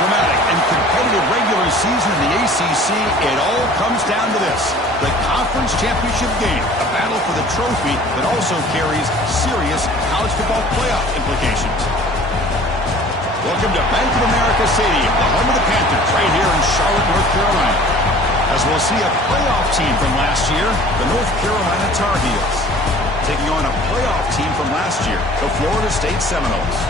dramatic and competitive regular season in the ACC, it all comes down to this: the conference championship game, a battle for the trophy that also carries serious college football playoff implications. Welcome to Bank of America Stadium, the home of the Panthers, right here in Charlotte, North Carolina. As we'll see a playoff team from last year, the North Carolina Tar Heels, taking on a playoff team from last year, the Florida State Seminoles.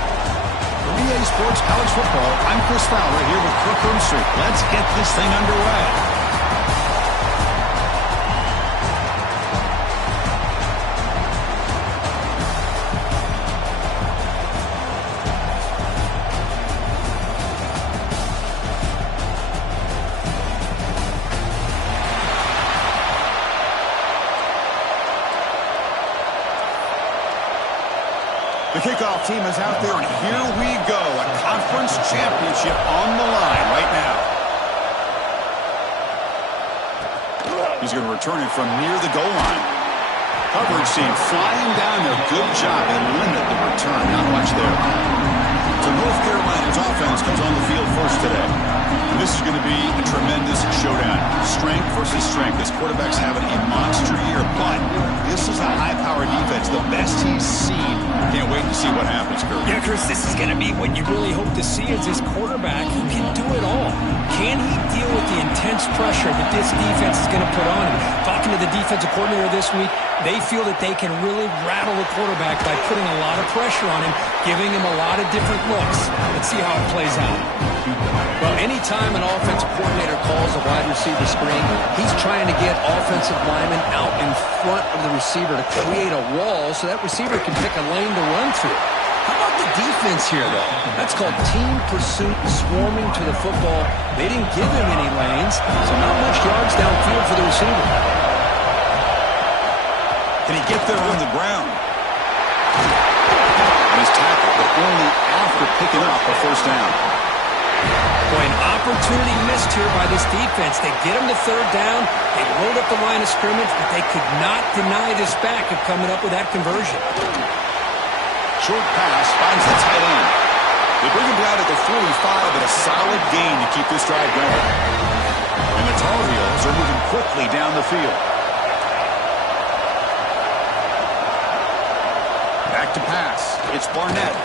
For EA Sports College Football, I'm Chris Fowler here with Kirk Herbstreit. Let's get this thing underway. The kickoff team is out there, and here we go. A conference championship on the line right now. He's going to return it from near the goal line. Coverage team flying down there. Good job. They limit the return. Not much there. So North Carolina's offense comes on the field first today. And this is going to be a tremendous showdown. Strength versus strength. This quarterback's having a monster year, but this is a high-powered defense, the best he's seen. Can't wait to see what happens, Kirk. Yeah, Chris, this is going to be what you really hope to see is this quarterback who can do it all. Can he deal with the intense pressure that this defense is going to put on him? Talking to the defensive coordinator this week, they feel that they can really rattle the quarterback by putting a lot of pressure on him, giving him a lot of different looks. Let's see how it plays out. Well, anytime an offensive coordinator calls a wide receiver screen, he's trying to get offensive linemen out in front of the receiver to create a wall so that receiver can pick a lane to run through. How about the defense here, though? That's called team pursuit, swarming to the football. They didn't give him any lanes, so not much yards downfield for the receiver. Can he get there on the ground? And his tackle, but only after picking up a first down. Boy, an opportunity missed here by this defense. They get him to third down. They rolled up the line of scrimmage, but they could not deny this back of coming up with that conversion. Short pass finds the tight end. They bring him down at the 45, but a solid gain to keep this drive going. And the Tar Heels are moving quickly down the field. Back to pass. It's Barnett.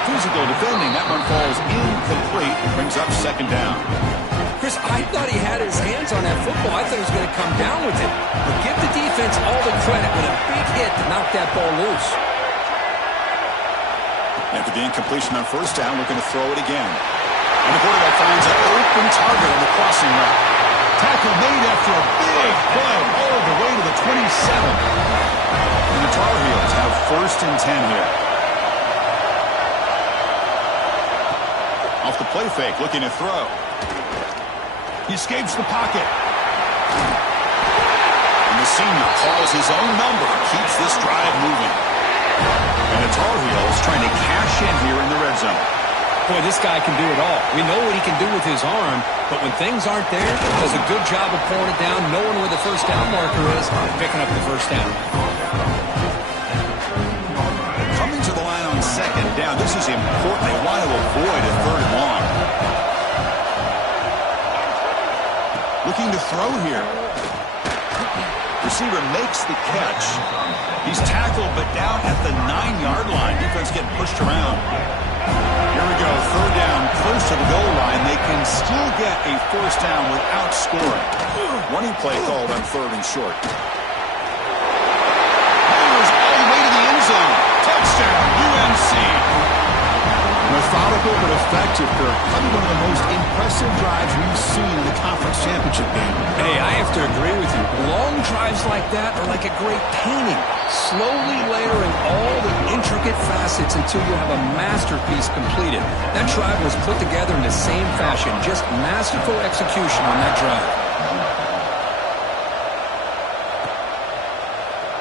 Physical defending. That one falls incomplete. Brings up second down. Chris, I thought he had his hands on that football. I thought he was going to come down with it. But give the defense all the credit with a big hit to knock that ball loose. After the incompletion on first down, looking to throw it again. And the quarterback finds an open target on the crossing route. Tackle made after a big play all the way to the 27. And the Tar Heels have first and 10 here. Off the play fake, looking to throw. He escapes the pocket. And the senior calls his own number, keeps this drive moving. And the Tar Heels trying to cash in here in the red zone. Boy, this guy can do it all. We know what he can do with his arm, but when things aren't there, does a good job of pulling it down, knowing where the first down marker is, picking up the first down. Coming to the line on second down. This is important. They want to avoid a third and long. Looking to throw here. Receiver makes the catch. He's tackled, but down at the 9-yard line. Defense getting pushed around. Here we go. Third down, close to the goal line. They can still get a first down without scoring. Running play called on third and short. Here's all the way to the end zone. Touchdown, UNC. Methodical but effective, Kirk. Probably one of the most impressive drives we've seen in the conference championship game. Hey, I have to agree with you. Long drives like that are like a great painting. Slowly layering all the intricate facets until you have a masterpiece completed. That drive was put together in the same fashion. Just masterful execution on that drive.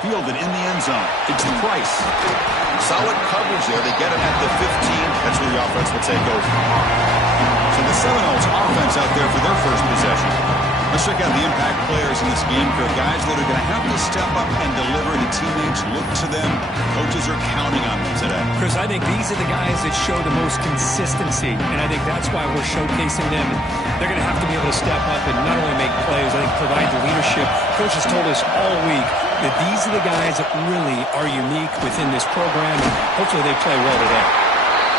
Fielded in the end zone. It's Price. Solid coverage there. They get him at the 15. That's where the offense will take over. So the Seminoles offense out there for their first possession. Let's check out the impact players in this game. For guys that are going to have to step up and deliver. The teammates look to them. Coaches are counting on them today. Chris, I think these are the guys that show the most consistency, and I think that's why we're showcasing them. They're going to have to be able to step up and not only make plays, I think provide the leadership. Coach has told us all week that these are the guys that really are unique within this program, and hopefully they play well today.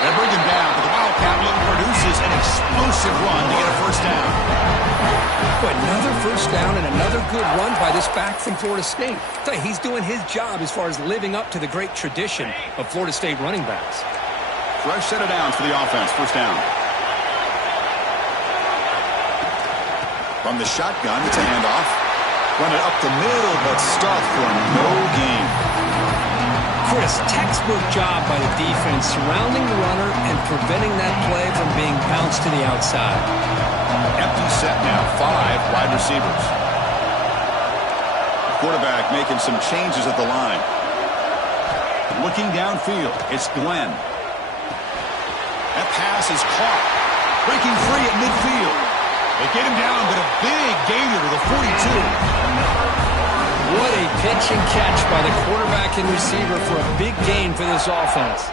They bring him down, but the Wildcat look produces an explosive run to get a first down. But another first down and another good run by this back from Florida State. I tell you, he's doing his job as far as living up to the great tradition of Florida State running backs. Fresh set of downs for the offense. First down. From the shotgun, it's a handoff. Run it up the middle, but stuffed for no gain. Chris, textbook job by the defense surrounding the runner and preventing that play from being bounced to the outside. Empty set now, 5 wide receivers. Quarterback making some changes at the line. Looking downfield, it's Glenn. That pass is caught. Breaking free at midfield. They get him down, but a big gainer to the 42. What a pitch and catch by the quarterback and receiver for a big gain for this offense.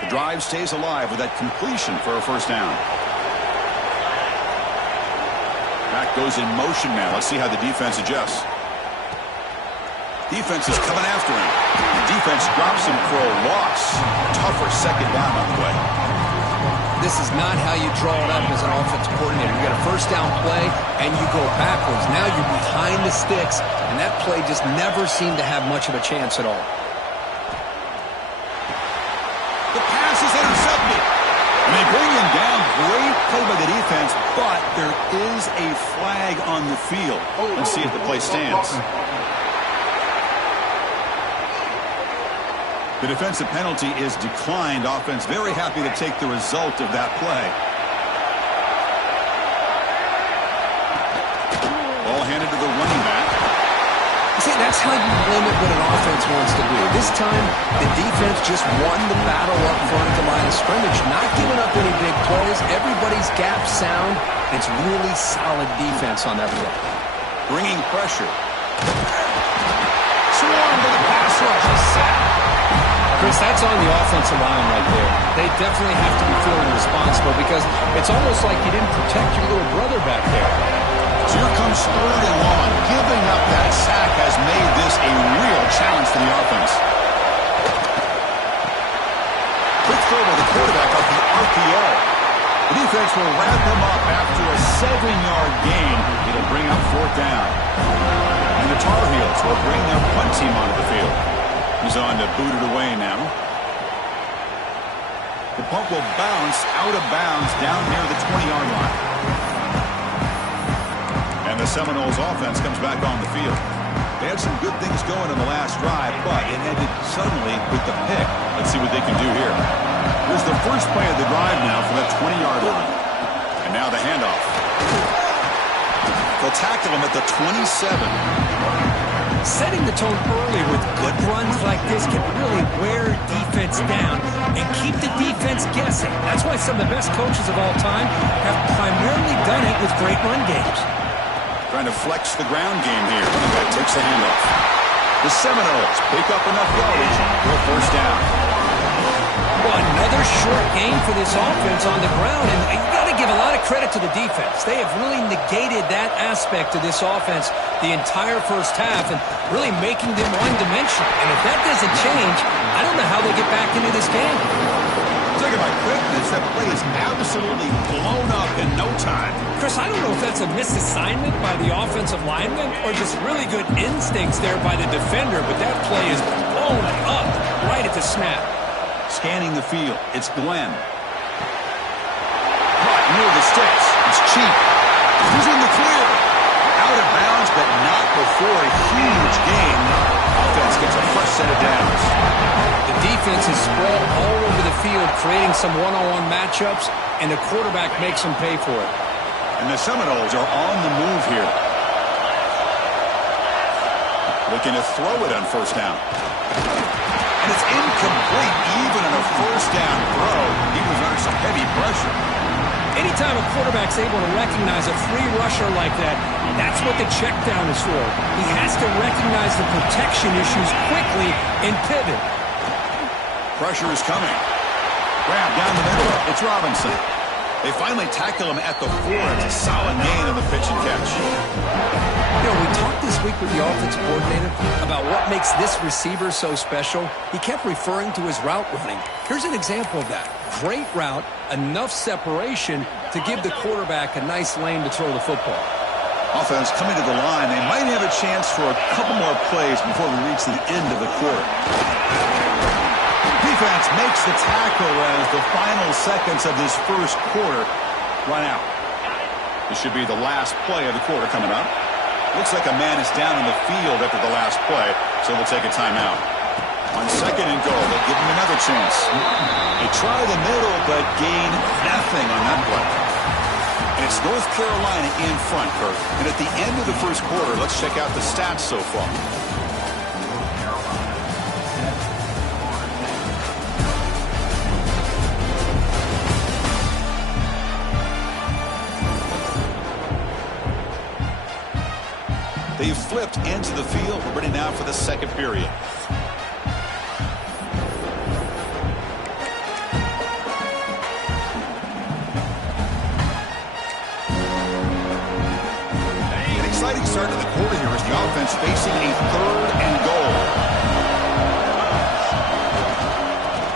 The drive stays alive with that completion for a first down. Back goes in motion now. Let's see how the defense adjusts. Defense is coming after him. The defense drops him for a loss. Tougher second down on the way. This is not how you draw it up as an offensive coordinator. You got a first down play, and you go backwards. Now you're behind the sticks, and that play just never seemed to have much of a chance at all. The pass is intercepted. And they bring him down. Great play by the defense, but there is a flag on the field. Let's see if the play stands. The defensive penalty is declined. Offense very happy to take the result of that play. Ball handed to the running back. See, that's how you limit what an offense wants to do. This time, the defense just won the battle up front at the line of scrimmage, not giving up any big plays. Everybody's gap sound. It's really solid defense on that play. Bringing pressure. Swarm to the pass rush. Sack. Chris, that's on the offensive line right there. They definitely have to be feeling responsible because it's almost like you didn't protect your little brother back there. So here comes 3rd and long. Giving up that sack has made this a real challenge for the offense. Quick throw by the quarterback off the RPO. The defense will wrap him up after a 7-yard gain. It'll bring up 4th down. And the Tar Heels will bring their punt team onto the field. He's on to boot it away now. The punt will bounce out of bounds down near the 20-yard line. And the Seminoles offense comes back on the field. They had some good things going in the last drive, but it ended suddenly with the pick. Let's see what they can do here. Here's the first play of the drive now for that 20-yard line. And now the handoff. They'll tackle him at the 27. Setting the tone early with good runs like this can really wear defense down and keep the defense guessing. That's why some of the best coaches of all time have primarily done it with great run games. Trying to flex the ground game here. That takes the handoff. The Seminoles pick up enough yardage for a first down. Well, another short game for this offense on the ground, and you got to give a lot of credit to the defense. They have really negated that aspect of this offense the entire first half and really making them one-dimensional. And if that doesn't change, I don't know how they get back into this game. Look at my quickness. That play is absolutely blown up in no time. Chris, I don't know if that's a misassignment by the offensive lineman or just really good instincts there by the defender, but that play is blown up right at the snap. Scanning the field, it's Glenn. Caught near the sticks. It's Cheap. He's in the clear. Out of bounds, but not before a huge gain. Offense gets a fresh set of downs. The defense is spread all over the field, creating some one-on-one matchups, and the quarterback makes them pay for it. And the Seminoles are on the move here. Looking to throw it on first down. And it's incomplete. Even on a first down throw, he was under some heavy pressure. Anytime a quarterback's able to recognize a free rusher like that, that's what the check down is for. He has to recognize the protection issues quickly and pivot. Pressure is coming. Grab down the middle. It's Robinson. They finally tackle him at the 4. It's a solid gain on the pitch and catch. You know, we talked this week with the offensive coordinator about what makes this receiver so special. He kept referring to his route running. Here's an example of that. Great route, enough separation to give the quarterback a nice lane to throw the football. Offense coming to the line. They might have a chance for a couple more plays before we reach the end of the quarter. Defense makes the tackle as the final seconds of this first quarter run out. This should be the last play of the quarter coming up. Looks like a man is down in the field after the last play, so we'll take a timeout. On 2nd and goal, they'll give him another chance. They try the middle, but gain nothing on that play. And it's North Carolina in front, Kurt. And at the end of the first quarter, let's check out the stats so far. They've flipped into the field. We're ready now for the second period. An exciting start to the quarter here as the offense facing a 3rd and goal.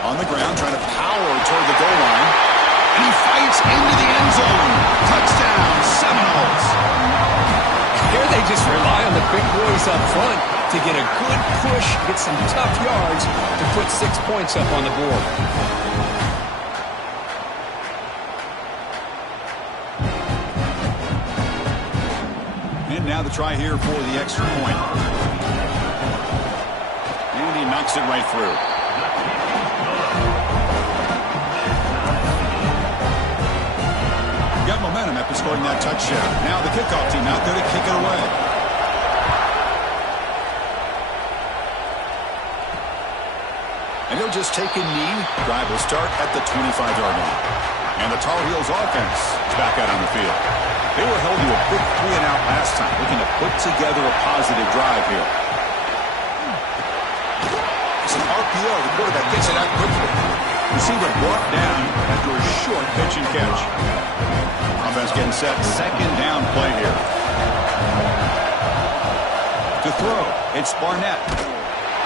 On the ground, trying to power toward the goal line. And he fights into the end zone. Touchdown, Seminoles. Here they just rely on the big boys up front to get a good push, get some tough yards to put 6 points up on the board. And now the try here for the extra point. And he knocks it right through. Got momentum after scoring that touchdown. Now the kickoff team out there to kick it away. And he'll just take a knee. Drive will start at the 25-yard line. And the Tar Heels offense is back out on the field. They were held to a big 3-and-out last time, looking to put together a positive drive here. It's an RPO. The quarterback gets it out quickly. Receiver brought down after a short pitch and catch. Offense getting set. 2nd down play here. To throw, it's Barnett.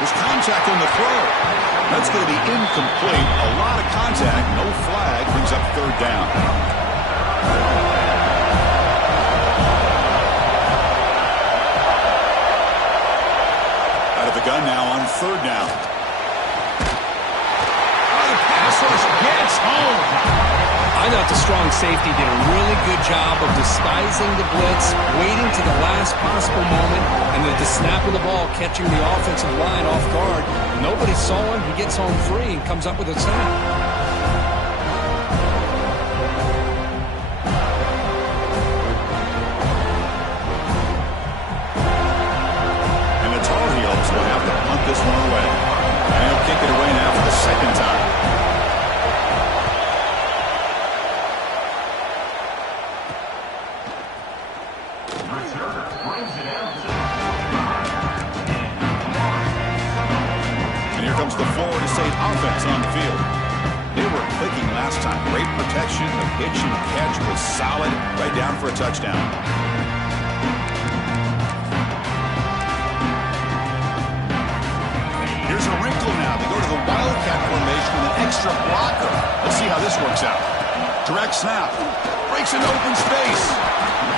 There's contact on the throw. That's going to be incomplete. A lot of contact. No flag. Brings up 3rd down. Out of the gun now on 3rd down. The pass rush gets home. I thought the strong safety did a really good job of disguising the blitz, waiting to the last possible moment, and at the snap of the ball, catching the offensive line off guard. Nobody saw him. He gets home free and comes up with a sack. And the Tar Heels will have to punt this one away. And he'll kick it away now for the 2nd time. The Florida State offense on the field. They were clicking last time. Great protection. The pitch and catch was solid. Right down for a touchdown. Here's a wrinkle now. They go to the Wildcat formation with an extra blocker. Let's see how this works out. Direct snap. Breaks an open space.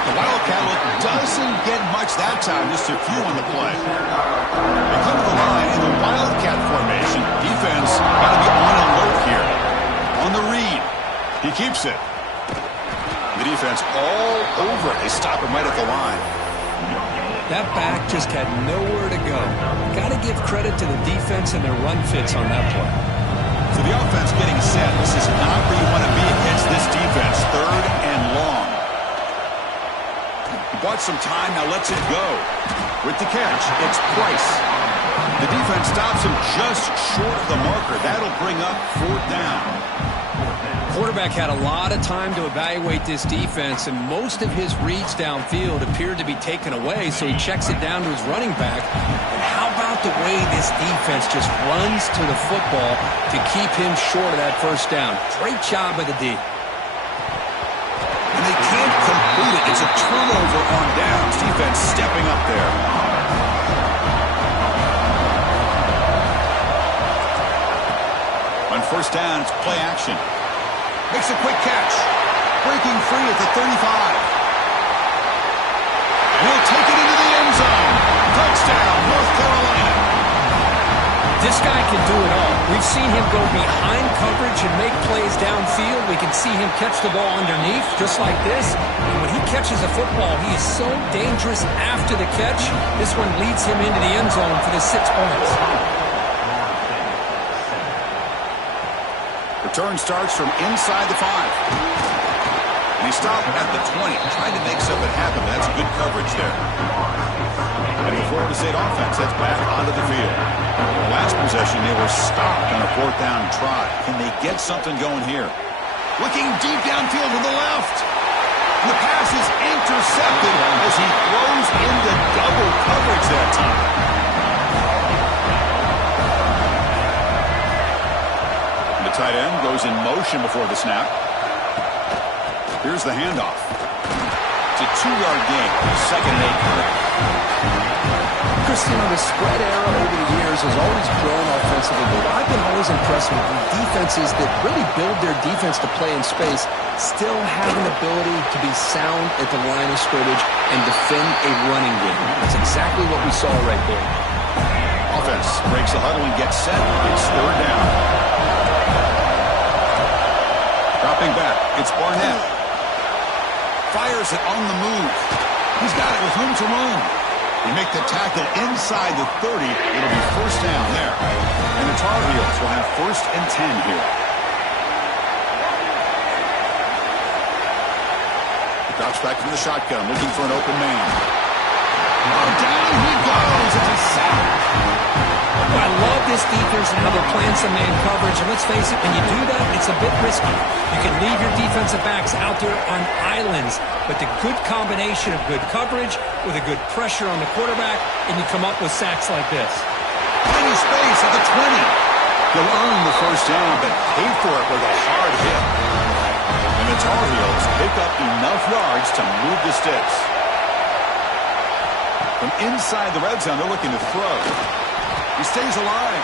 The Wildcat look doesn't get much that time. Just a few on the play. They come to the line in the Wildcat formation. Defense got to be on alert here. On the read. He keeps it. The defense all over it. They stop him right at the line. That back just had nowhere to go. Got to give credit to the defense and their run fits on that play. So the offense getting set. This is not where you want to be against this defense. 3rd and long. He bought some time. Now lets it go. With the catch, it's Price. The defense stops him just short of the marker. That'll bring up 4th down. quarterback had a lot of time to evaluate this defense, and most of his reads downfield appeared to be taken away, so he checks it down to his running back. And how about the way this defense just runs to the football to keep him short of that first down? Great job by the D. And they can't complete it. It's a turnover on downs. Defense stepping up there. On first down, it's play action. Makes a quick catch. Breaking free at the 35. And he'll take it into the end zone. Touchdown, North Carolina. This guy can do it all. We've seen him go behind coverage and make plays downfield. We can see him catch the ball underneath, just like this. And when he catches a football, he is so dangerous after the catch. This one leads him into the end zone for the 6 points. Return starts from inside the 5. And he stopped at the 20, trying to make something happen. That's good coverage there. And the Florida State offense heads back onto the field. The last possession, they were stopped on a 4th down try. Can they get something going here? Looking deep downfield to the left. And the pass is intercepted as he throws into double coverage that time. Tight end goes in motion before the snap. Here's the handoff. It's a 2-yard gain. 2nd and 8. Christian, the spread era over the years has always grown offensively, but I've been always impressed with defenses that really build their defense to play in space, still have an ability to be sound at the line of scrimmage and defend a running game. That's exactly what we saw right there. Offense breaks the huddle and gets set. It's 3rd down. Dropping back, it's Barnett. Fires it on the move. He's got it with room to run. You make the tackle inside the 30. It'll be 1st down there. And the Tar Heels will have 1st and 10 here. Drops back from the shotgun, looking for an open man. Oh, down he goes. It's a sack. I love this defense and how they're playing some man coverage. And let's face it, when you do that, it's a bit risky. You can leave your defensive backs out there on islands, but the good combination of good coverage with a good pressure on the quarterback, and you come up with sacks like this. Tiny space at the 20. He'll earn the 1st down, but pay for it with a hard hit. And the Tar Heels pick up enough yards to move the sticks. From inside the red zone, they're looking to throw. He stays alive.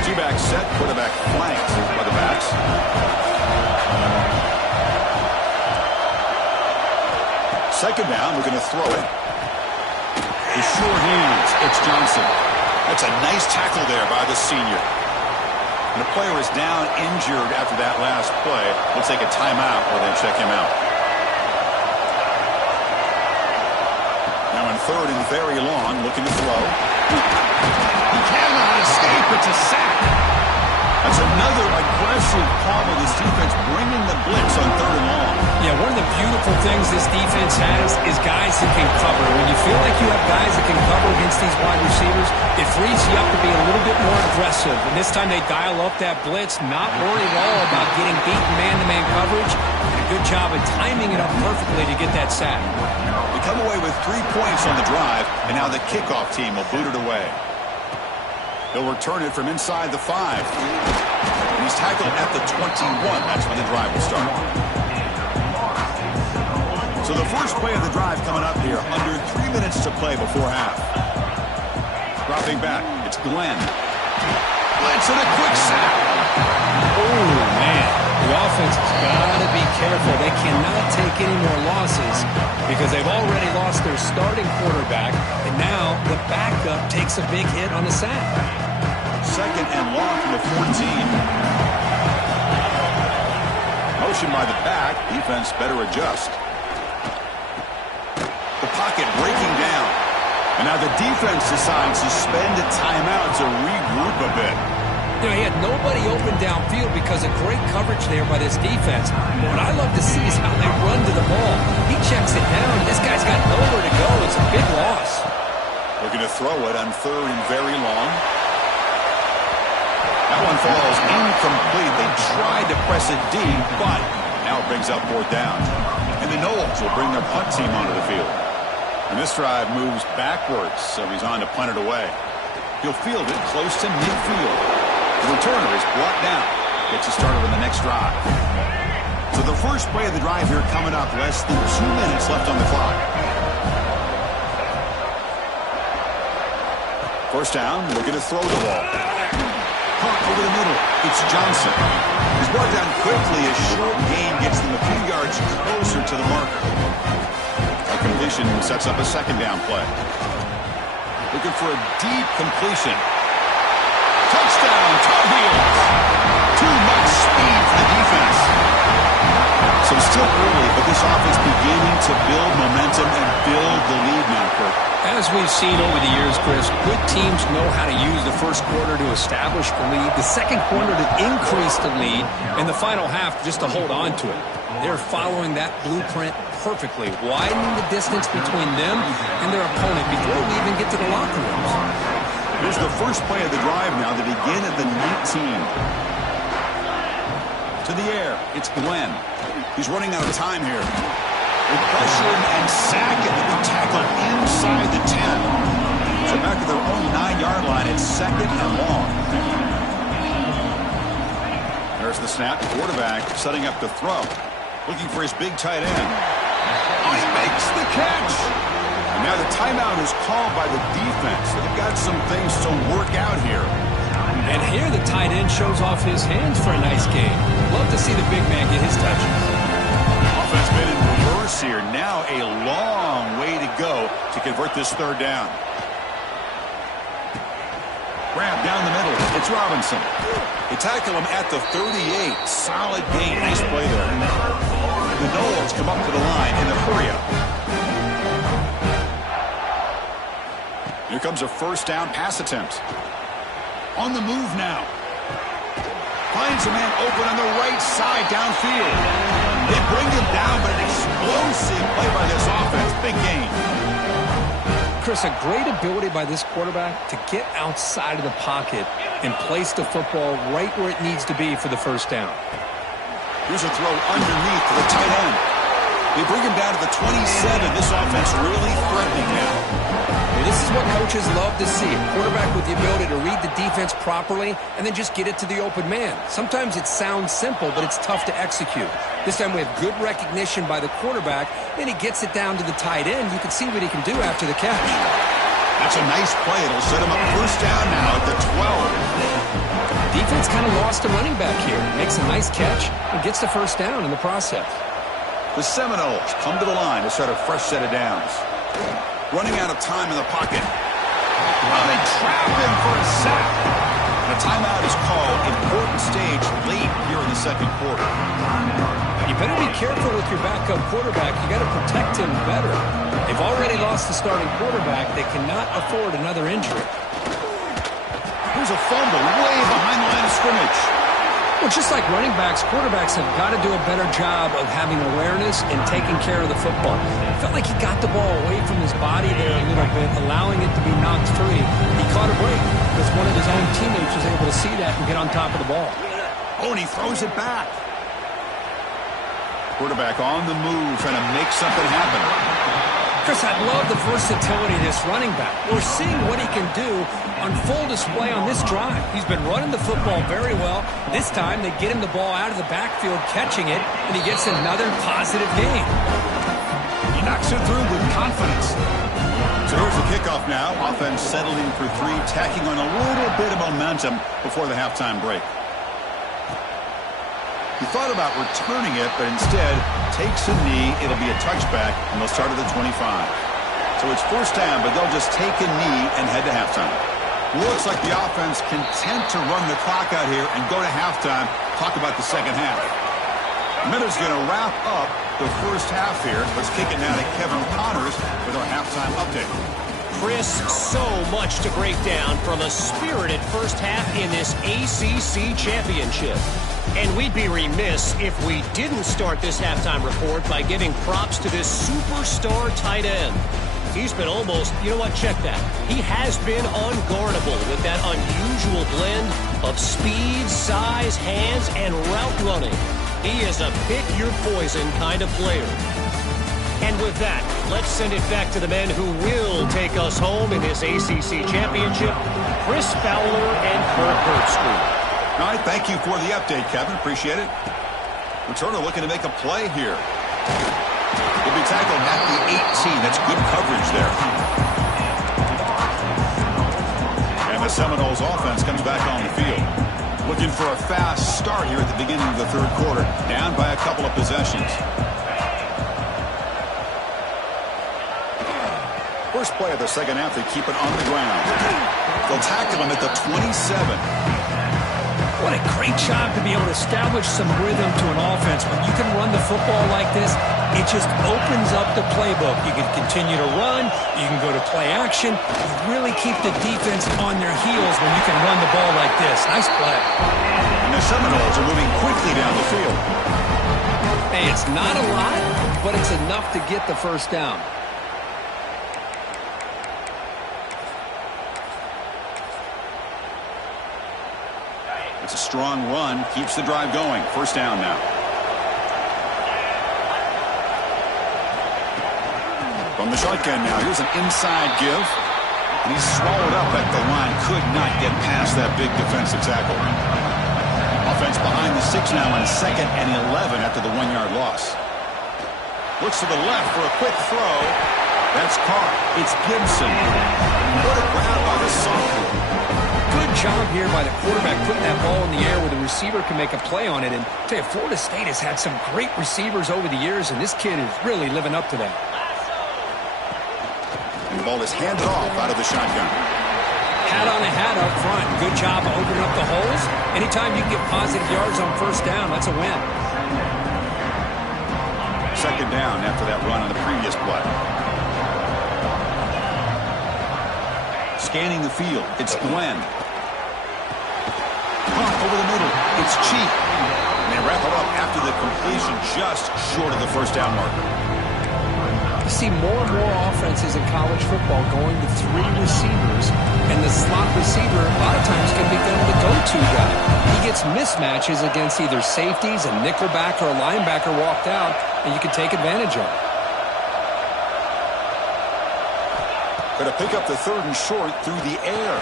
Two-back set, quarterback flanked by the backs. Second down, we're going to throw it. His sure hands, it's Johnson. That's a nice tackle there by the senior. And the player is down injured after that last play. We'll take a timeout or then check him out. Now in 3rd and very long, looking to throw. He cannot escape. It's a sack. That's another aggressive call of this defense, bringing the blitz on 3rd and long. Yeah, one of the beautiful things this defense has is guys that can cover. When you feel like you have guys that can cover against these wide receivers, it frees you up to be a little bit more aggressive. And this time they dial up that blitz, not worried at all about getting beaten man-to-man coverage. And a good job of timing it up perfectly to get that sack. They come away with 3 points on the drive, and now the kickoff team will boot it away. He'll return it from inside the 5. And he's tackled at the 21. That's when the drive will start. So the first play of the drive coming up here. Under 3 minutes to play before half. Dropping back. It's Glenn. Blitz and a quick sack. Oh, man. The offense has got to be careful. They cannot take any more losses because they've already lost their starting quarterback, and now the backup takes a big hit on the sack. 2nd and long from the 14. Motion by the back. Defense better adjust. The pocket breaking down. And now the defense decides to spend a timeout to regroup a bit. You know, he had nobody open downfield because of great coverage there by this defense. But what I love to see is how they run to the ball. He checks it down. This guy's got nowhere to go. It's a big loss. Looking to throw it on 3rd and very long. That one falls incomplete. They tried to press it deep, but now it brings up 4th down. And the Knowles will bring their punt team onto the field. And this drive moves backwards, so he's on to punt it away. He'll field it close to midfield. The returner is brought down. Gets you started on the next drive. So the first play of the drive here coming up. Less than 2 minutes left on the clock. First down, looking to throw the ball. Punt over the middle. It's Johnson. He's brought down quickly. A short gain gets them a few yards closer to the marker. A completion sets up a 2nd down play. Looking for a deep completion. Touchdown, Tar Heels. Too much speed for the defense. So still early, but this offense beginning to build momentum and build the lead now, Kirk. As we've seen over the years, Chris, good teams know how to use the first quarter to establish the lead, the second quarter to increase the lead, and the final half just to hold on to it. They're following that blueprint perfectly, widening the distance between them and their opponent before we even get to the locker rooms. Here's the first play of the drive now. They begin at the 19. To the air, it's Glenn. He's running out of time here. They pressure him and sack it. They tackle inside the 10. So back to their own 9-yard line. It's 2nd and long. There's the snap. Quarterback setting up to throw. Looking for his big tight end. Oh, he makes the catch. And now the timeout is called by the defense. They've got some things to work out here. And here the tight end shows off his hands for a nice game. Love to see the big man get his touches. Offense been in reverse here. Now a long way to go to convert this 3rd down. Grab down the middle. It's Robinson. They tackle him at the 38. Solid gain. Nice play there. The Knowles come up to the line in the hurry-up. Here comes a 1st down pass attempt. On the move now. Finds a man open on the right side downfield. They bring him down, but an explosive play by this offense. Big gain. Chris, a great ability by this quarterback to get outside of the pocket and place the football right where it needs to be for the 1st down. Here's a throw underneath to the tight end. They bring him down to the 27. This offense really threatening now. This is what coaches love to see. A quarterback with the ability to read the defense properly and then just get it to the open man. Sometimes it sounds simple, but it's tough to execute. This time we have good recognition by the quarterback. Then he gets it down to the tight end. You can see what he can do after the catch. That's a nice play. It'll set him up 1st down now at the 12. Defense kind of lost a running back here. Makes a nice catch and gets the 1st down in the process. The Seminoles come to the line to start a fresh set of downs. Running out of time in the pocket. Oh, they trap him for a sack. And a timeout is called. Important stage late here in the 2nd quarter. You better be careful with your backup quarterback. You got to protect him better. They've already lost the starting quarterback. They cannot afford another injury. Here's a fumble way behind the line of scrimmage. Well, just like running backs, quarterbacks have got to do a better job of having awareness and taking care of the football. It felt like he got the ball away from his body there a little bit, allowing it to be knocked free. He caught a break because one of his own teammates was able to see that and get on top of the ball. Oh, and he throws it back. Quarterback on the move, trying to make something happen. Chris, I love the versatility of this running back. We're seeing what he can do on full display on this drive. He's been running the football very well. This time, they get him the ball out of the backfield, catching it, and he gets another positive gain. He knocks it through with confidence. So here's the kickoff now. Offense settling for 3, tacking on a little bit of momentum before the halftime break. He thought about returning it, but instead takes a knee. It'll be a touchback, and they'll start at the 25. So it's 1st down, but they'll just take a knee and head to halftime. Looks like the offense content to run the clock out here and go to halftime. Talk about the 2nd half. Miller's going to wrap up the 1st half here. Let's kick it now to Kevin Connors with our halftime update. Chris, so much to break down from a spirited 1st half in this ACC championship. And we'd be remiss if we didn't start this halftime report by giving props to this superstar tight end. He's been almost, you know what, check that. He has been unguardable with that unusual blend of speed, size, hands, and route running. He is a pick-your-poison kind of player. And with that, let's send it back to the men who will take us home in this ACC championship, Chris Fowler and Kurt Herbstreit. All right, thank you for the update, Kevin. Appreciate it. Returner looking to make a play here. He'll be tackled at the 18. That's good coverage there. And the Seminoles offense comes back on the field. Looking for a fast start here at the beginning of the third quarter. Down by a couple of possessions. First play of the second half, they keep it on the ground. They'll tackle him at the 27. What a great job to be able to establish some rhythm to an offense. When you can run the football like this, it just opens up the playbook. You can continue to run. You can go to play action. You really keep the defense on their heels when you can run the ball like this. Nice play. And the Seminoles are moving quickly down the field. Hey, it's not a lot, but it's enough to get the first down. It's a strong run. Keeps the drive going. First down now. From the shotgun now. Here's an inside give. And he's swallowed up at the line. Could not get past that big defensive tackle. Offense behind the 6 now on 2nd and 11 after the 1-yard loss. Looks to the left for a quick throw. That's caught. It's Gibson. What a grab by the sophomore. Good job here by the quarterback putting that ball in the air where the receiver can make a play on it. And I tell you, Florida State has had some great receivers over the years, and this kid is really living up to that. And the ball is handed off out of the shotgun. Hat on a hat up front. Good job of opening up the holes. Anytime you can get positive yards on first down, that's a win. Second down after that run on the previous play. Scanning the field, it's Glenn. Pump over the middle, it's Cheek. And they wrap it up after the completion just short of the first down marker. You see more and more offenses in college football going to 3 receivers, and the slot receiver a lot of times can become the go-to guy. He gets mismatches against either safeties, a nickelback, or a linebacker walked out, and you can take advantage of it. Going to pick up the 3rd and short through the air.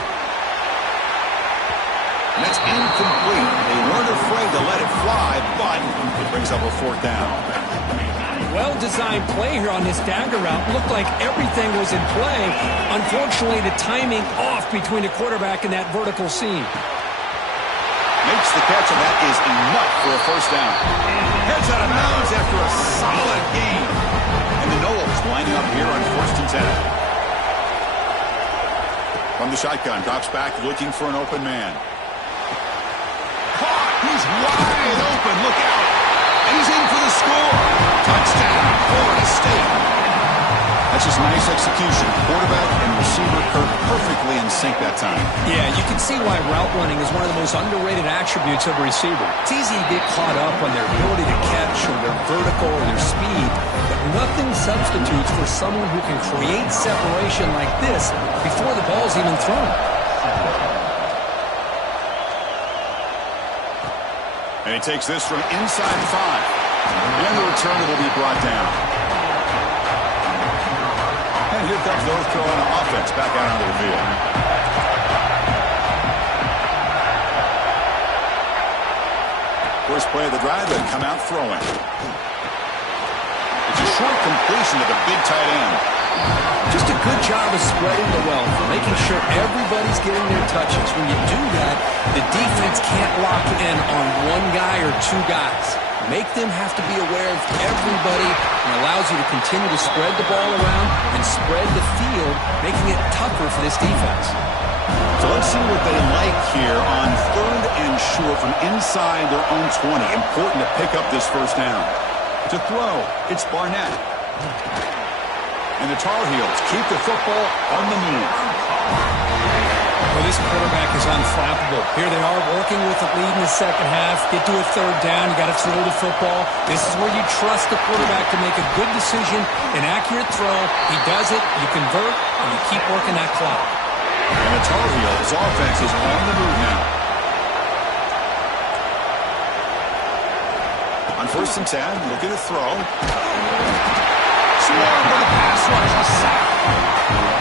And that's incomplete. They weren't afraid to let it fly, but it brings up a 4th down. Well-designed play here on this dagger route. Looked like everything was in play. Unfortunately, the timing off between the quarterback and that vertical seam. Makes the catch, and that is enough for a first down. Heads out of bounds after a solid gain. And the Noles lining up here on 1st and 10. From the shotgun, drops back looking for an open man. Caught! He's wide open. Look out! And he's in for the score. Touchdown, Florida State. That's just nice execution. Quarterback and receiver perfectly in sync that time. Yeah, you can see why route running is one of the most underrated attributes of a receiver. It's easy to get caught up on their ability to catch or their vertical or their speed, but nothing substitutes for someone who can create separation like this before the ball's even thrown. And he takes this from inside 5. And the return will be brought down. And here comes North Carolina offense back out onto the field. First play of the drive, they come out throwing. It's a short completion to the big tight end. Just a good job of spreading the wealth, making sure everybody's getting their touches. When you do that, the defense can't lock in on one guy or 2 guys. Make them have to be aware of everybody, and allows you to continue to spread the ball around and spread the field, making it tougher for this defense. So let's see what they like here on 3rd and short from inside their own 20. Important to pick up this first down. To throw, it's Barnett. And the Tar Heels keep the football on the move. Well, this quarterback is unflappable. Here they are working with the lead in the second half. Get to a 3rd down. You got to throw the football. This is where you trust the quarterback to make a good decision, an accurate throw. He does it, you convert, and you keep working that clock. And the Tar Heels offense is on the move now. On 1st and 10, looking to throw. Swarm with a pass rush, a sack.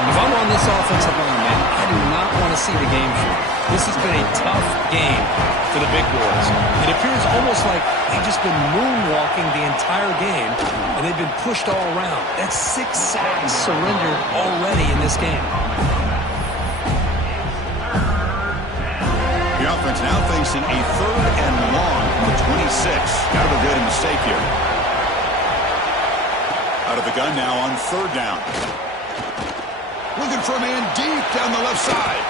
If I'm on this offensive line, man, I do not want to see the game through. This has been a tough game for the big boys. It appears almost like they've just been moonwalking the entire game, and they've been pushed all around. That's 6 sacks surrendered already in this game. The offense now facing a 3rd and long from the 26. Got to avoid a mistake here. Out of the gun now on 3rd down. Looking for a man deep down the left side.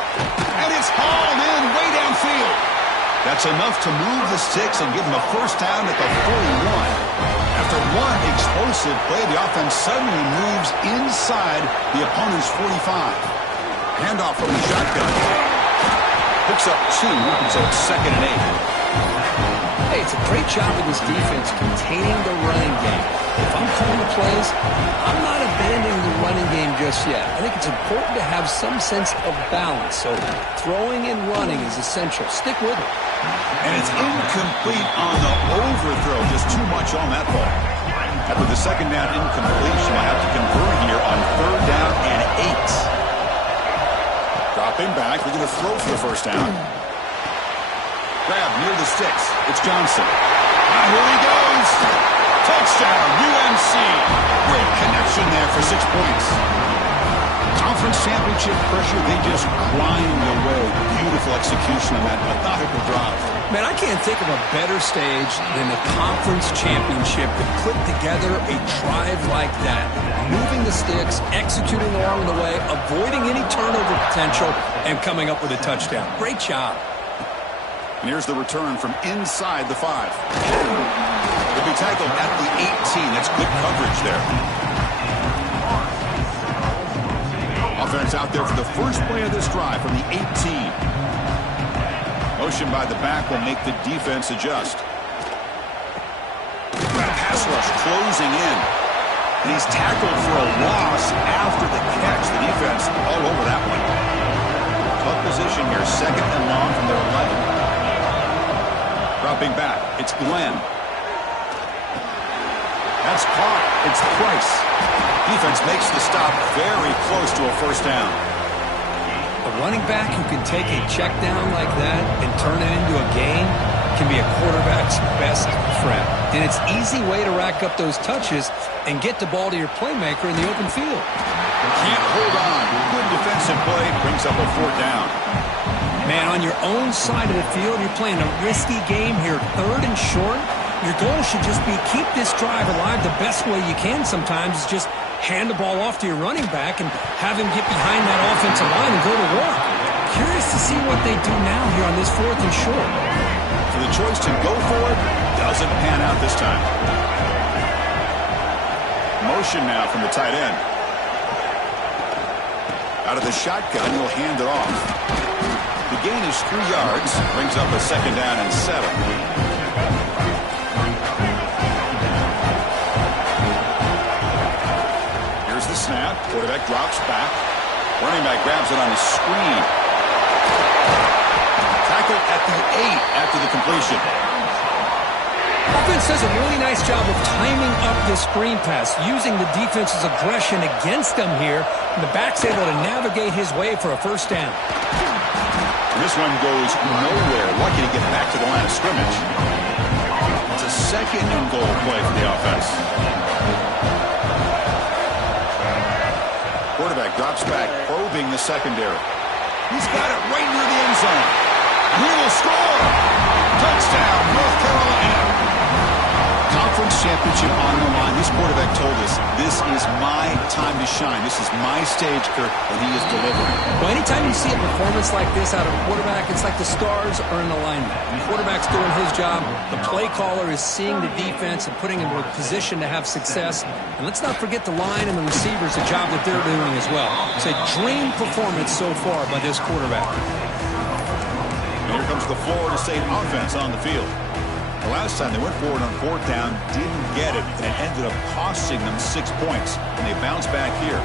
And it's hauled in way downfield. That's enough to move the sticks and give them a 1st down at the 41. After one explosive play, the offense suddenly moves inside the opponent's 45. Handoff from the shotgun. Picks up 2, so it's 2nd and 8. Hey, it's a great job of this defense containing the running game. If I'm calling the plays, I'm not abandoning the running game just yet. I think it's important to have some sense of balance. So throwing and running is essential. Stick with it. And it's incomplete on the overthrow. Just too much on that ball. After the 2nd down incompletion, we'll have to convert here on 3rd down and 8. Dropping back, we're going to throw for the 1st down. Grab near the sticks. It's Johnson. Here he goes. Touchdown, UNC. Great connection there for 6 points. Conference championship pressure, they just grind away. Beautiful execution on that methodical drive. Man, I can't think of a better stage than the conference championship to put together a drive like that. Moving the sticks, executing along the way, avoiding any turnover potential, and coming up with a touchdown. Great job. And here's the return from inside the 5. He'll be tackled at the 18. That's good coverage there. Offense out there for the first play of this drive from the 18. Motion by the back will make the defense adjust. Pass rush closing in. And he's tackled for a loss after the catch. The defense all over that one. Tough position here. 2nd and long from their 11. Dropping back, it's Glenn. That's caught. It's Price. Defense makes the stop very close to a 1st down. A running back who can take a check down like that and turn it into a gain can be a quarterback's best friend. And it's an easy way to rack up those touches and get the ball to your playmaker in the open field. Can't hold on. Good defensive play brings up a 4th down. Man, on your own side of the field, you're playing a risky game here. 3rd and short. Your goal should just be keep this drive alive the best way you can sometimes is just hand the ball off to your running back and have him get behind that offensive line and go to work. Curious to see what they do now here on this 4th and short. So the choice to go for it doesn't pan out this time. Motion now from the tight end. Out of the shotgun, he'll hand it off. The gain is 3 yards, brings up a 2nd down and 7. Here's the snap. Quarterback drops back. Running back grabs it on a screen. Tackled at the 8 after the completion. Offense does a really nice job of timing up this screen pass, using the defense's aggression against them here, and the back's able to navigate his way for a 1st down. This one goes nowhere. Lucky to get back to the line of scrimmage. It's a 2nd and goal play for the offense. Quarterback drops back, probing the secondary. He's got it right near the end zone. He will score. Touchdown, North Carolina. Conference championship on the line. This quarterback told us, this is my time to shine. This is my stage, Kurt, and he is delivering. Well, anytime you see a performance like this out of a quarterback, it's like the stars are in alignment. The quarterback's doing his job. The play caller is seeing the defense and putting him in a position to have success. And let's not forget the line and the receivers, the job that they're doing as well. It's a dream performance so far by this quarterback. And here comes the Florida State offense on the field. The last time they went forward on 4th down, didn't get it, and it ended up costing them 6 points. And they bounce back here.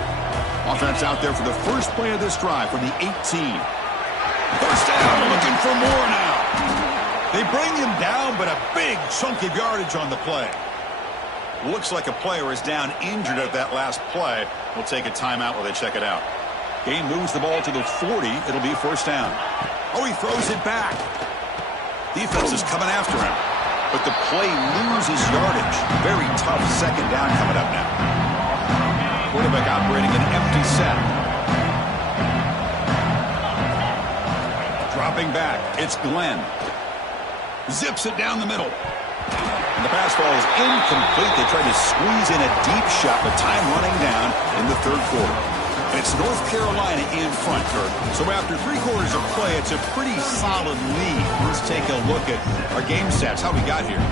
Offense out there for the first play of this drive from the 18. 1st down, looking for more now. They bring him down, but a big chunk of yardage on the play. Looks like a player is down injured at that last play. We'll take a timeout while they check it out. Game moves the ball to the 40. It'll be first down. Oh, he throws it back. Defense is coming after him. But the play loses yardage. Very tough second down coming up now. Quarterback operating an empty set. Dropping back. It's Glenn. Zips it down the middle. And the pass ball is incomplete. They tried to squeeze in a deep shot, but time running down in the third quarter. And it's North Carolina in front, Kirk. So after 3 quarters of play, it's a pretty solid lead. Let's take a look at our game stats, how we got here.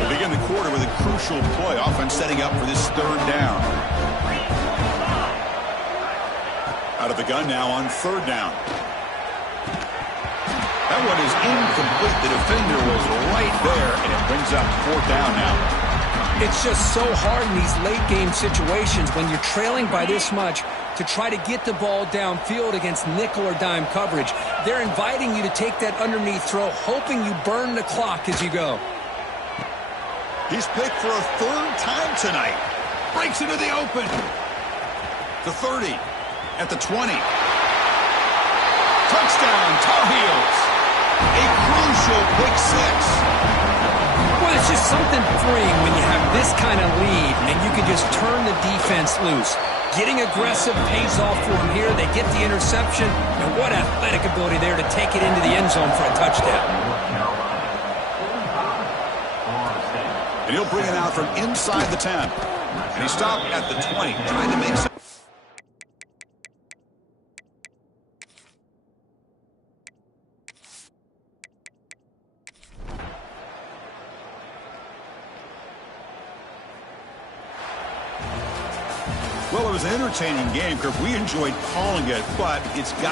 We'll begin the quarter with a crucial play. Offense setting up for this third down. Out of the gun now on third down. That one is incomplete. The defender was right there, and it brings up fourth down now. It's just so hard in these late-game situations when you're trailing by this much to try to get the ball downfield against nickel or dime coverage. They're inviting you to take that underneath throw, hoping you burn the clock as you go. He's picked for a third time tonight. Breaks into the open. The 30. At the 20. Touchdown, Tar Heels. A crucial pick six. Well, it's just something freeing when you have this kind of lead and you can just turn the defense loose. Getting aggressive pays off for them here. They get the interception, and what athletic ability there to take it into the end zone for a touchdown. And he'll bring it out from inside the 10. And he stopped at the 20, trying to make some. Well, it was an entertaining game, Kirk. We enjoyed calling it, but it's got